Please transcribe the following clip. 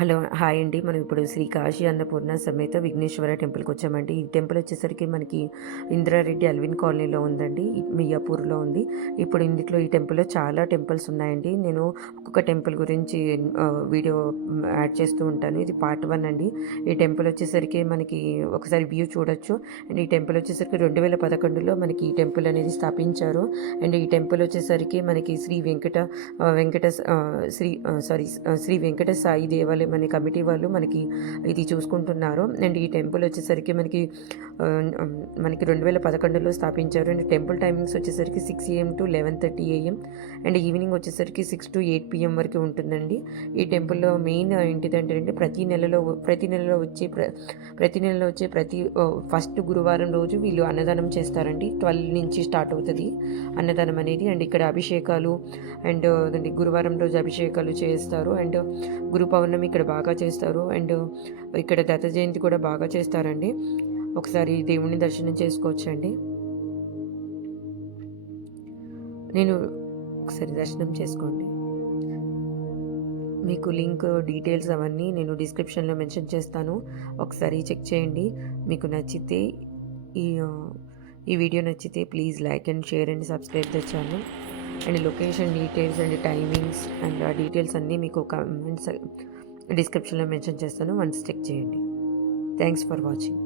Hello! Hi అండి. మనం ఇప్పుడు శ్రీ కాశీ అన్నపూర్ణ సమేత విఘ్నేశ్వర టెంపుల్‌కి వచ్చామండి. ఈ టెంపుల్ వచ్చేసరికి మనకి ఇందిరారెడ్డి అల్విన్ కాలనీలో ఉందండి. మియాపూర్‌లో ఉంది. ఇప్పుడు ఇందులో ఈ టెంపుల్‌లో చాలా టెంపుల్స్ ఉన్నాయండి. నేను ఒక్కొక్క టెంపుల్ గురించి వీడియో యాడ్ చేస్తూ ఉంటాను. ఇది పార్ట్ 1 అండి. ఈ టెంపుల్ వచ్చేసరికి మనకి ఒకసారి వ్యూ చూడొచ్చు. అండ్ ఈ టెంపుల్ వచ్చేసరికి 2011లో మనకి ఈ టెంపుల్ అనేది స్థాపించారు. అండ్ ఈ టెంపుల్ వచ్చేసరికి మనకి శ్రీ వెంకట సాయి దేవాలయం అనే కమిటీ వాళ్ళు మనకి ఇది చూసుకుంటున్నారు. అండ్ ఈ టెంపుల్ వచ్చేసరికి మనకి 2011లో స్థాపించారు. అండ్ టెంపుల్ టైమింగ్స్ వచ్చేసరికి 6 AM to 11:30 AM and evening వచ్చేసరికి 6 to 8 PM వరకు ఉంటుందండి. ఈ టెంపుల్లో మెయిన్ ఏంటిదంటే ప్రతి నెలలో వచ్చే ఫస్ట్ గురువారం రోజు వీళ్ళు అన్నదానం చేస్తారండి. 12 నుంచి స్టార్ట్ అవుతుంది అన్నదానం అనేది. అండ్ ఇక్కడ అభిషేకాలు అండ్ గురువారం రోజు అభిషేకాలు చేస్తారు. అండ్ గురు పౌర్ణమి ఇక్కడ బాగా చేస్తారు. అండ్ ఇక్కడ దత్త జయంతి కూడా బాగా చేస్తారండి. ఒకసారి దేవుణ్ణి దర్శనం చేసుకోవచ్చండి. ఒకసారి దర్శనం చేసుకోండి. మీకు లింక్ డీటెయిల్స్ అవన్నీ నేను డిస్క్రిప్షన్లో మెన్షన్ చేస్తాను. ఒకసారి చెక్ చేయండి. మీకు నచ్చితే ఈ వీడియో నచ్చితే please like and share and subscribe the channel. And location details and timings and ఆ డీటెయిల్స్ అన్నీ మీకు కామెంట్స్ డిస్క్రిప్షన్లో మెన్షన్ చేస్తాను. వన్స్ చెక్ చేయండి. Thanks for watching.